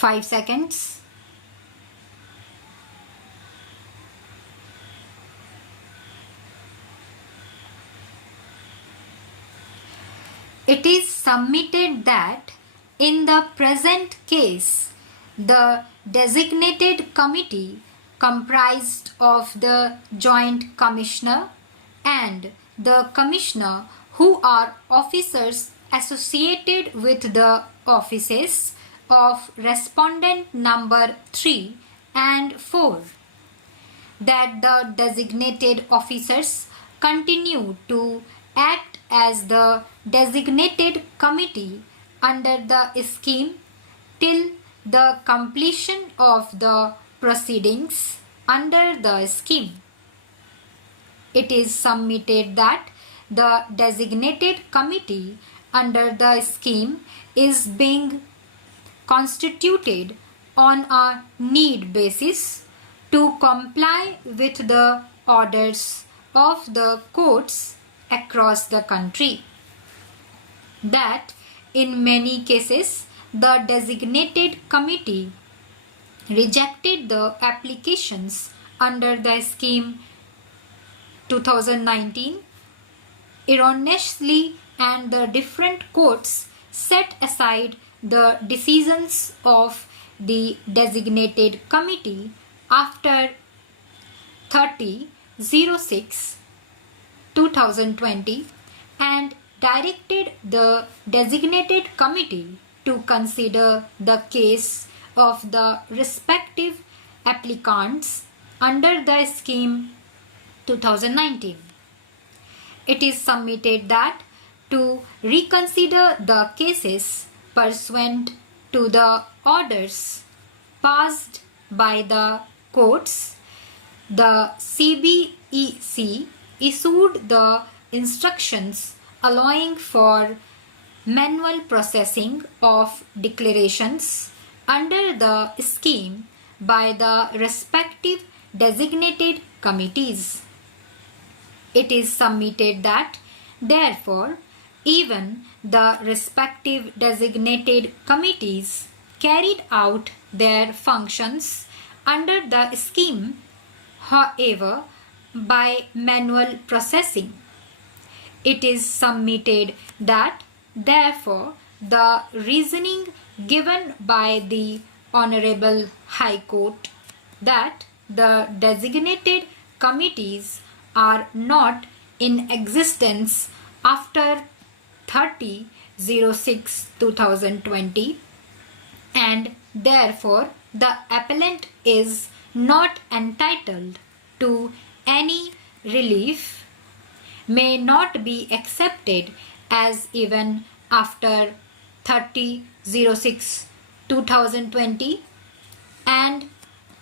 5 seconds. It is submitted that in the present case, the designated committee comprised of the Joint Commissioner and the Commissioner who are officers associated with the offices of respondent number 3 and 4, that the designated officers continue to act as the designated committee under the scheme till the completion of the proceedings under the scheme. It is submitted that the designated committee under the scheme is being constituted on a need basis to comply with the orders of the courts across the country. That in many cases the designated committee rejected the applications under the scheme 2019 erroneously, and the different courts set aside the decisions of the designated committee after 30/06/2020 and directed the designated committee to consider the case of the respective applicants under the scheme 2019. It is submitted that to reconsider the cases pursuant to the orders passed by the courts, the CBEC issued the instructions allowing for manual processing of declarations under the scheme by the respective designated committees. It is submitted that, therefore, even the respective designated committees carried out their functions under the scheme, however, by manual processing. It is submitted that, therefore, the reasoning given by the Honorable High Court that the designated committees are not in existence after 30/06/2020 and therefore the appellant is not entitled to any relief may not be accepted as even after 30/06/2020 and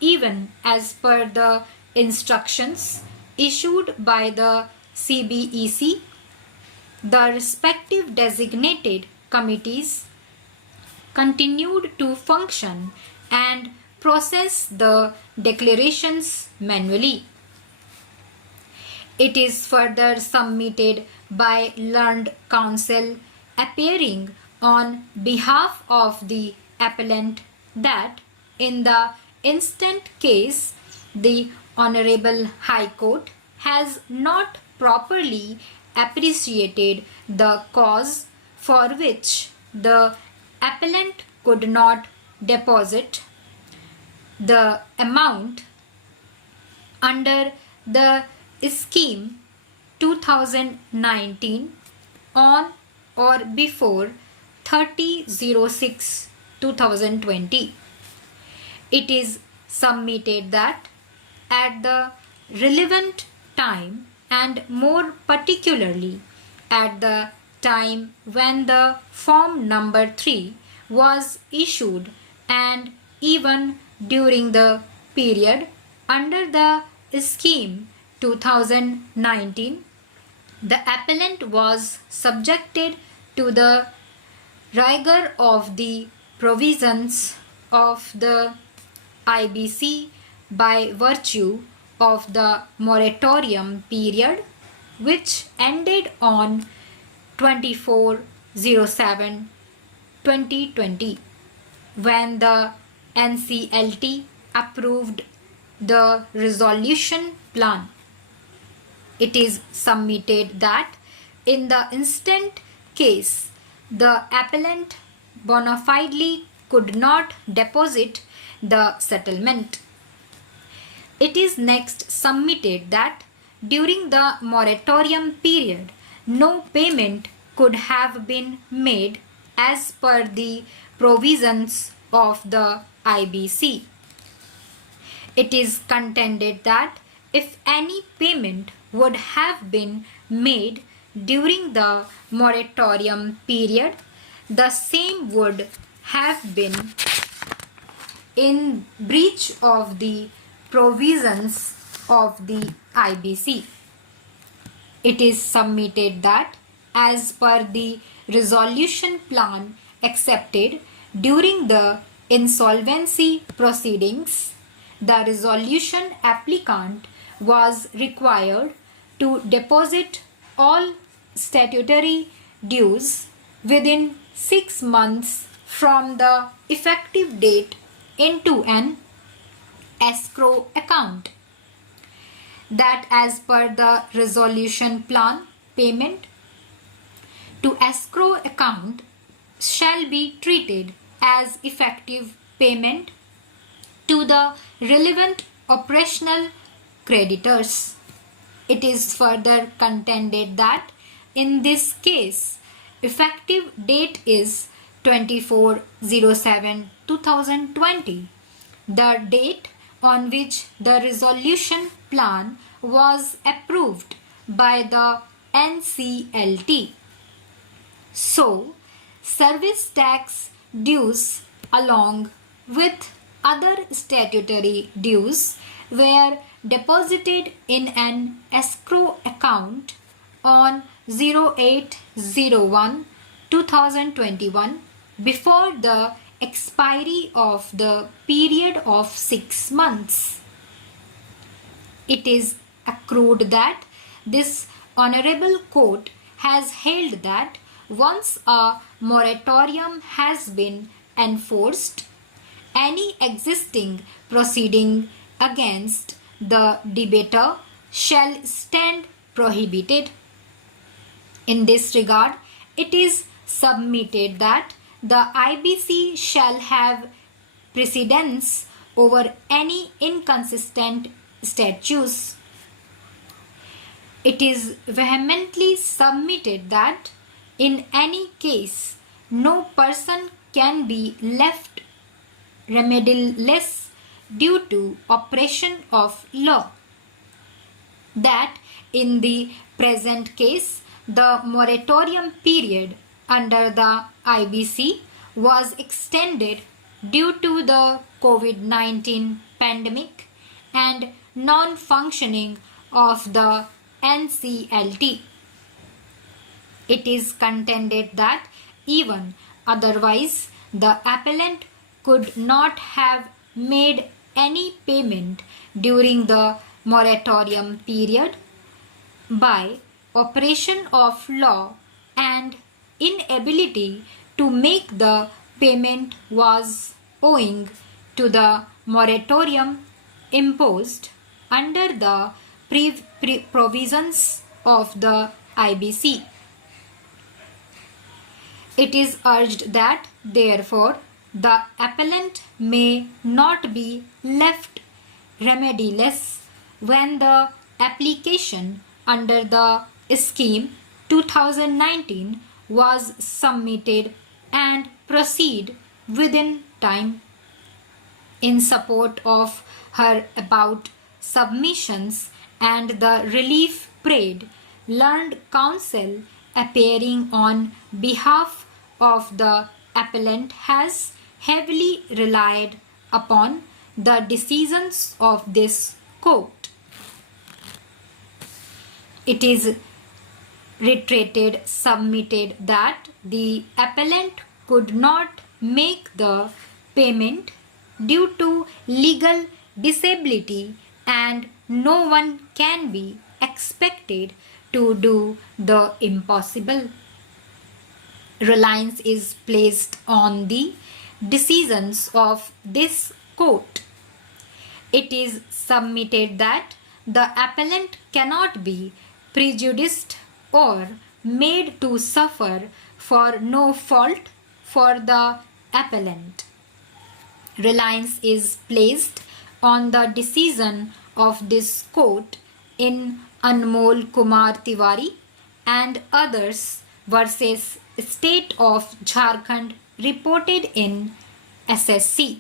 even as per the instructions issued by the CBEC, the respective designated committees continued to function and process the declarations manually. It is further submitted by learned counsel appearing on behalf of the appellant that in the instant case the Honorable High Court has not properly appreciated the cause for which the appellant could not deposit the amount under the scheme 2019 on or before 30/06/2020. It is submitted that at the relevant time and more particularly at the time when the form number 3 was issued and even during the period under the scheme 2019, the appellant was subjected to the rigor of the provisions of the IBC by virtue of the moratorium period which ended on 24/07/2020 when the NCLT approved the resolution plan. It is submitted that in the instant case, the appellant bona fidely could not deposit the settlement. It is next submitted that during the moratorium period, no payment could have been made as per the provisions of the IBC. It is contended that if any payment would have been made during the moratorium period, the same would have been in breach of the provisions of the IBC. It is submitted that as per the resolution plan accepted during the insolvency proceedings, the resolution applicant was required to deposit all statutory dues within 6 months from the effective date into an escrow account. That as per the resolution plan, payment to escrow account shall be treated as effective payment to the relevant operational creditors. It is further contended that in this case, effective date is 24/07/2020, the date on which the resolution plan was approved by the NCLT. So, service tax dues along with other statutory dues were deposited in an escrow account on 08/01/2021 before the expiry of the period of 6 months. It is accrued that this honorable court has held that once a moratorium has been enforced, any existing proceeding against the debitor shall stand prohibited. In this regard, it is submitted that the IBC shall have precedence over any inconsistent statutes. It is vehemently submitted that in any case, no person can be left remediless due to operation of law. That in the present case, the moratorium period under the IBC was extended due to the COVID-19 pandemic and non-functioning of the NCLT. It is contended that even otherwise the appellant could not have made any payment during the moratorium period by operation of law, and inability to make the payment was owing to the moratorium imposed under the provisions of the IBC. It is urged that therefore the appellant may not be left remediless when the application under the scheme 2019 was submitted and proceed within time. In support of her about submissions and the relief prayed, learned counsel appearing on behalf of the appellant has heavily relied upon the decisions of this court. It is reiterated, submitted that the appellant could not make the payment due to legal disability and no one can be expected to do the impossible. Reliance is placed on the decisions of this court. It is submitted that the appellant cannot be prejudiced or made to suffer for no fault for the appellant. Reliance is placed on the decision of this court in Anmol Kumar Tiwari and others versus State of Jharkhand reported in SCC.